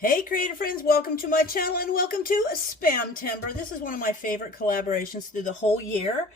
Hey creative friends, welcome to my channel and welcome to Spamtember. This is one of my favorite collaborations through the whole year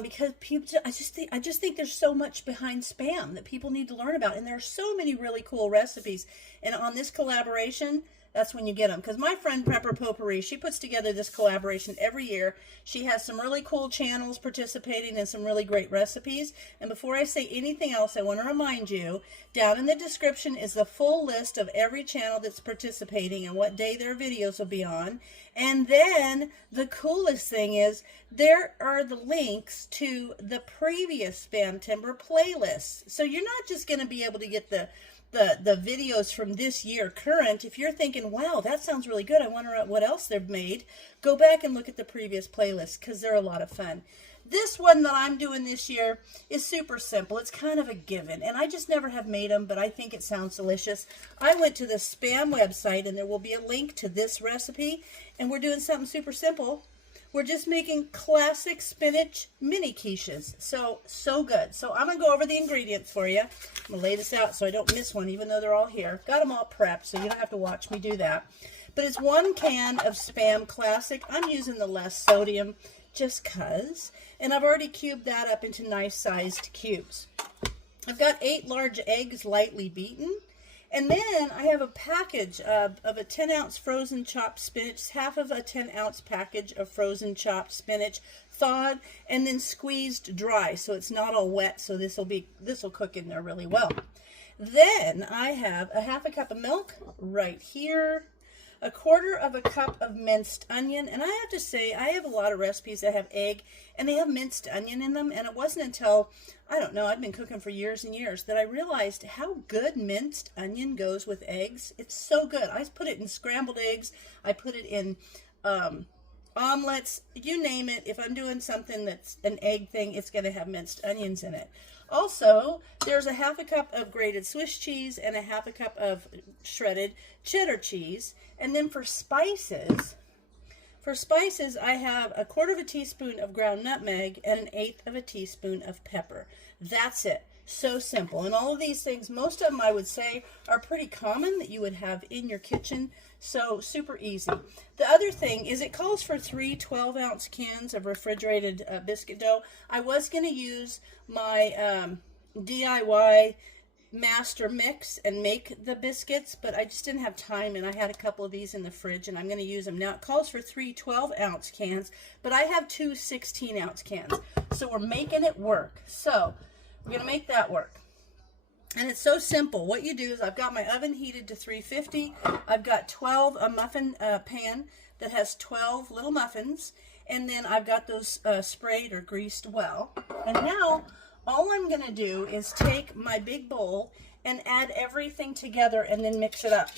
because people, I just think there's so much behind spam that people need to learn about, and there are so many really cool recipes. And on this collaboration, that's when you get them. Because my friend Potpourri, she puts together this collaboration every year. She has some really cool channels participating and some really great recipes. And before I say anything else, I want to remind you, down in the description is the full list of every channel that's participating and what day their videos will be on. And then the coolest thing is there are the links to the previous Spamtember playlists. So you're not just going to be able to get the videos from this year current. If you're thinking, wow, that sounds really good, I wonder what else they've made, go back and look at the previous playlists because they're a lot of fun. This one that I'm doing this year is super simple. It's kind of a given, and I just never have made them, but I think it sounds delicious. I went to the Spam website, and there will be a link to this recipe, and we're doing something super simple. We're just making classic spinach mini quiches. So good. So I'm going to go over the ingredients for you. I'm going to lay this out so I don't miss one, even though they're all here. Got them all prepped, so you don't have to watch me do that. But it's 1 can of Spam Classic. I'm using the less sodium just because. And I've already cubed that up into nice sized cubes. I've got 8 large eggs lightly beaten. And then I have a package of a 10-ounce frozen chopped spinach, half of a 10-ounce package of frozen chopped spinach, thawed and then squeezed dry so it's not all wet. So this will cook in there really well. Then I have a half a cup of milk right here, a 1/4 cup of minced onion. And I have to say, I have a lot of recipes that have egg and they have minced onion in them. And it wasn't until, I don't know, I've been cooking for years and years, that I realized how good minced onion goes with eggs. It's so good. I put it in scrambled eggs. I put it in omelets, you name it. If I'm doing something that's an egg thing, it's going to have minced onions in it. Also, there's a half a cup of grated Swiss cheese and a half a cup of shredded cheddar cheese. And then for spices, I have a 1/4 teaspoon of ground nutmeg and 1/8 teaspoon of pepper. That's it. So simple. And all of these things, most of them I would say are pretty common that you would have in your kitchen. So super easy. The other thing is it calls for 3 12-ounce cans of refrigerated biscuit dough. I was going to use my DIY master mix and make the biscuits, but I just didn't have time, and I had a couple of these in the fridge, and I'm going to use them now. It calls for 3 12-ounce cans, but I have 2 16-ounce cans, so we're making it work. So we're going to make that work. And it's so simple. What you do is, I've got my oven heated to 350. I've got a muffin pan that has 12 little muffins, and then I've got those sprayed or greased well. And now all I'm going to do is take my big bowl and add everything together and then mix it up.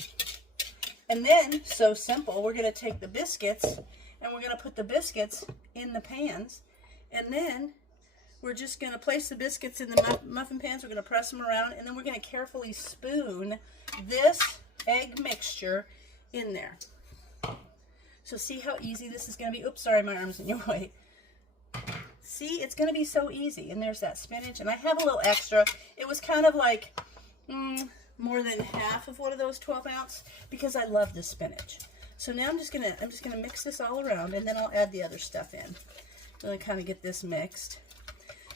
And then, so simple, we're going to take the biscuits and we're going to put the biscuits in the pans. And then we're just going to place the biscuits in the muffin pans. We're going to press them around, and then we're going to carefully spoon this egg mixture in there. So see how easy this is going to be? Oops, sorry, my arm's in your way. See, it's going to be so easy. And there's that spinach. And I have a little extra. It was kind of like more than half of one of those 12-ounce because I love the spinach. So now I'm just gonna mix this all around, and then I'll add the other stuff in. I'm going to kind of get this mixed.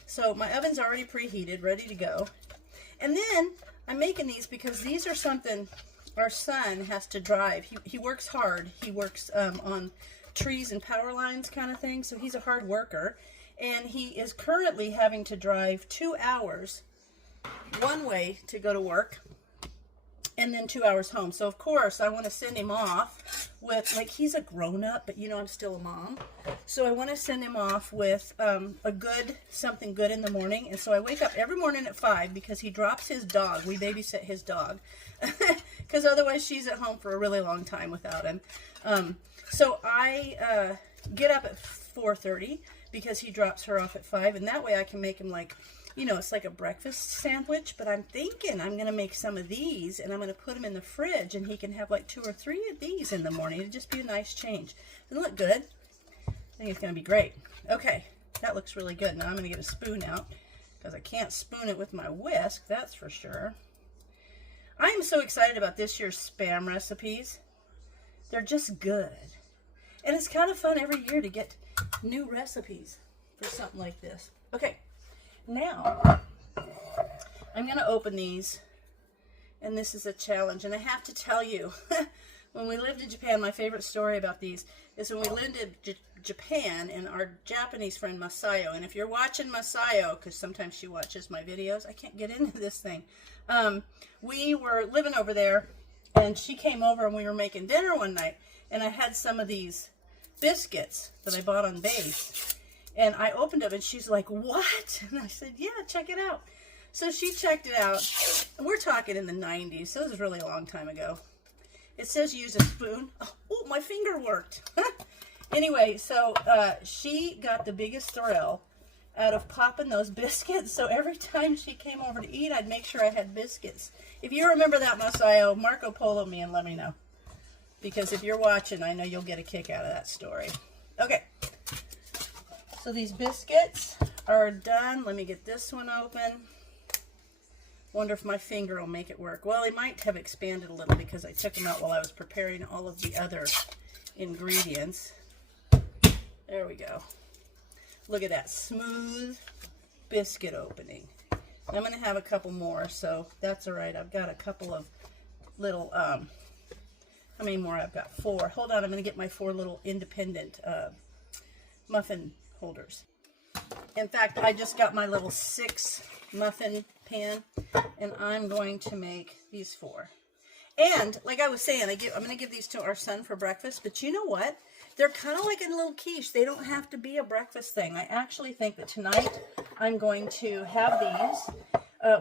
So my oven's already preheated, ready to go. And then I'm making these because these are something our son has to drive. He works hard. He works on trees and power lines kind of thing. So he's a hard worker. And he is currently having to drive 2 hours one way to go to work and then 2 hours home. So of course I want to send him off with, like, he's a grown-up, but you know I'm still a mom. So I want to send him off with something good in the morning. And so I wake up every morning at 5 because he drops his dog. We babysit his dog because otherwise she's at home for a really long time without him. So I get up at 4:30 because he drops her off at 5, and that way I can make him, like, you know, it's like a breakfast sandwich. But I'm thinking I'm going to make some of these, and I'm going to put them in the fridge, and he can have like 2 or 3 of these in the morning. It'd just be a nice change. Doesn't it look good? I think it's going to be great. Okay, that looks really good. Now I'm going to get a spoon out because I can't spoon it with my whisk, that's for sure. I am so excited about this year's Spam recipes. They're just good. And it's kind of fun every year to get new recipes for something like this. Okay, now I'm going to open these, and this is a challenge. And I have to tell you, when we lived in Japan, my favorite story about these is when we lived in Japan, and our Japanese friend Masayo, and if you're watching Masayo, because sometimes she watches my videos, I can't get into this thing. We were living over there, and she came over, and we were making dinner one night, and I had some of these biscuits that I bought on base, and I opened them, and she's like, "What?" And I said, "Yeah, check it out." So she checked it out. We're talking in the 90s, so it was a really long time ago. It says use a spoon. Oh, my finger worked. Anyway, so she got the biggest thrill out of popping those biscuits. So every time she came over to eat, I'd make sure I had biscuits. If you remember that, Masayo, Marco Polo me and let me know. Because if you're watching, I know you'll get a kick out of that story. Okay. So these biscuits are done. Let me get this one open. Wonder if my finger will make it work. Well, it might have expanded a little because I took them out while I was preparing all of the other ingredients. There we go. Look at that smooth biscuit opening. I'm going to have a couple more, so that's all right. I've got a couple of little, how many more? I've got 4. Hold on, I'm going to get my 4 little independent muffin holders. In fact, I just got my little 6 muffin pan, and I'm going to make these 4. And like I was saying, I'm going to give these to our son for breakfast, but you know what? They're kind of like a little quiche. They don't have to be a breakfast thing. I actually think that tonight I'm going to have these.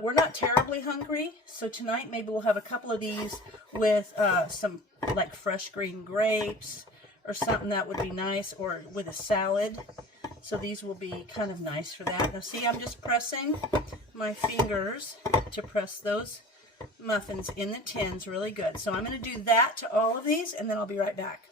We're not terribly hungry, so tonight maybe we'll have a couple of these with some like fresh green grapes or something that would be nice, or with a salad. So these will be kind of nice for that. Now see, I'm just pressing my fingers to press those muffins in the tins really good. So I'm going to do that to all of these, and then I'll be right back.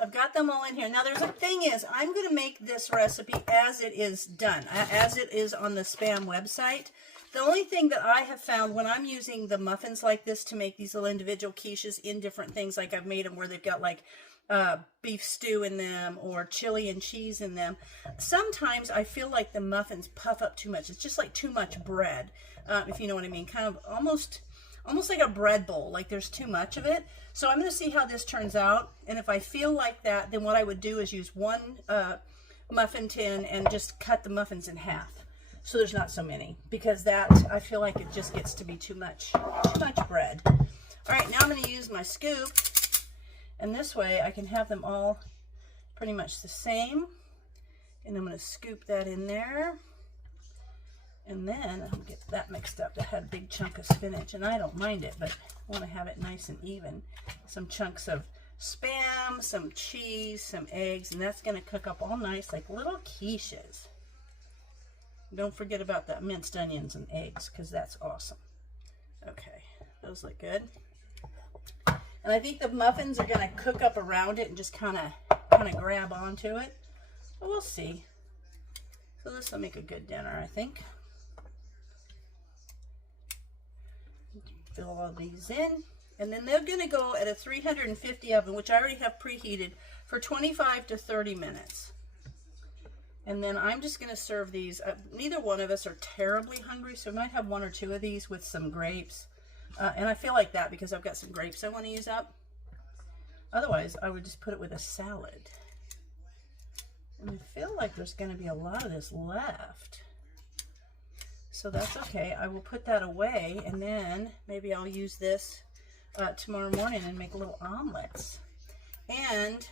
I've got them all in here. Now there's a thing is, I'm going to make this recipe as it is done, as it is on the Spam website. The only thing that I have found when I'm using the muffins like this to make these little individual quiches in different things, like I've made them where they've got like beef stew in them or chili and cheese in them, sometimes I feel like the muffins puff up too much. It's just like too much bread, if you know what I mean. Kind of almost like a bread bowl, like there's too much of it. So I'm going to see how this turns out, and if I feel like that, then what I would do is use 1 muffin tin and just cut the muffins in half, so there's not so many, because that, I feel like it just gets to be too much bread. All right, now I'm going to use my scoop, and this way I can have them all pretty much the same, and I'm going to scoop that in there. And then I'll get that mixed up. I had a big chunk of spinach, and I don't mind it, but I want to have it nice and even. Some chunks of Spam, some cheese, some eggs, and that's going to cook up all nice like little quiches. Don't forget about that minced onions and eggs, because that's awesome. Okay, those look good. And I think the muffins are going to cook up around it and just kind of grab onto it. But we'll see. So this will make a good dinner, I think. Fill all these in, and then they're going to go at a 350 oven, which I already have preheated, for 25 to 30 minutes. And then I'm just going to serve these. Neither one of us are terribly hungry, so I might have 1 or 2 of these with some grapes. And I feel like that because I've got some grapes I want to use up. Otherwise, I would just put it with a salad. And I feel like there's going to be a lot of this left. So that's okay. I will put that away, and then maybe I'll use this tomorrow morning and make little omelets. And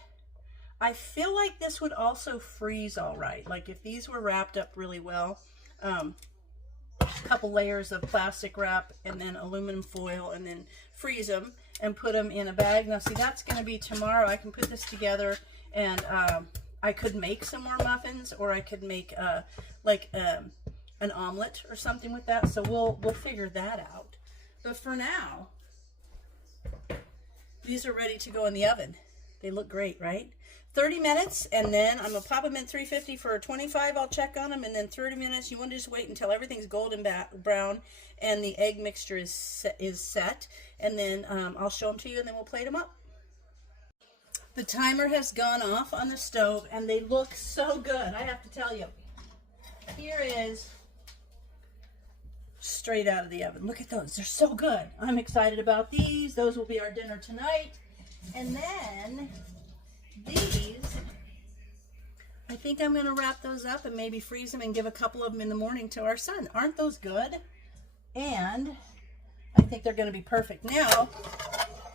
I feel like this would also freeze all right. Like if these were wrapped up really well, a couple layers of plastic wrap and then aluminum foil, and then freeze them and put them in a bag. Now see, that's going to be tomorrow. I can put this together, and I could make some more muffins, or I could make an omelet or something with that. So we'll figure that out. But for now, these are ready to go in the oven. They look great, right? 30 minutes, and then I'm going to pop them in 350 for 25. I'll check on them, and then 30 minutes. You want to just wait until everything's golden brown and the egg mixture is set, and then I'll show them to you, and then we'll plate them up. The timer has gone off on the stove and they look so good. I have to tell you. Here is straight out of the oven. Look at those. They're so good. I'm excited about these. Those will be our dinner tonight. And then these, I think I'm going to wrap those up and maybe freeze them and give a couple of them in the morning to our son. Aren't those good? And I think they're going to be perfect. Now,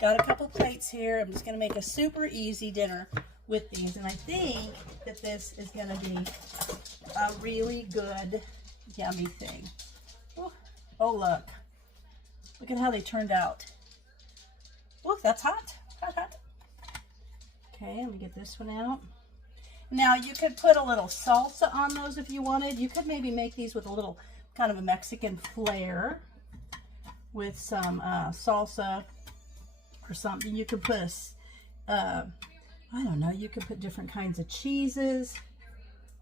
got a couple plates here. I'm just going to make a super easy dinner with these. And I think that this is going to be a really good, yummy thing. Oh, look. Look at how they turned out. Look, that's hot. Hot, hot. Okay, let me get this one out. Now, you could put a little salsa on those if you wanted. You could maybe make these with a little kind of a Mexican flair with some salsa or something. You could put I don't know, you could put different kinds of cheeses,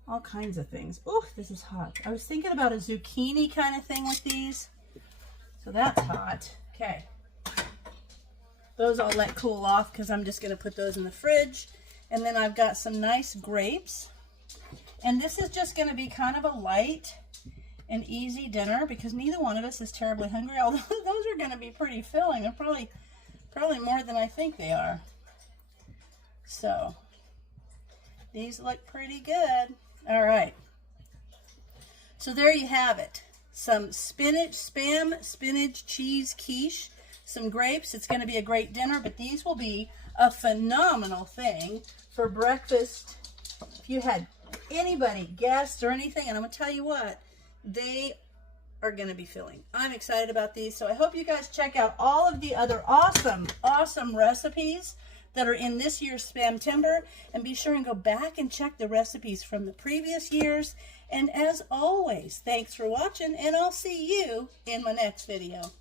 all kinds of things. Oh, this is hot. I was thinking about a zucchini kind of thing with these. So that's hot. Okay. Those I'll let cool off because I'm just going to put those in the fridge. And then I've got some nice grapes. And this is just going to be kind of a light and easy dinner because neither one of us is terribly hungry. Although those are going to be pretty filling. They're probably more than I think they are. So these look pretty good. All right. So there you have it. Some spam spinach cheese quiche, some grapes. It's going to be a great dinner, but these will be a phenomenal thing for breakfast. If you had anybody, guests or anything, and I'm going to tell you what, they are going to be filling. I'm excited about these, so I hope you guys check out all of the other awesome recipes that are in this year's Spamtember, and be sure and go back and check the recipes from the previous years. And as always, thanks for watching, and I'll see you in my next video.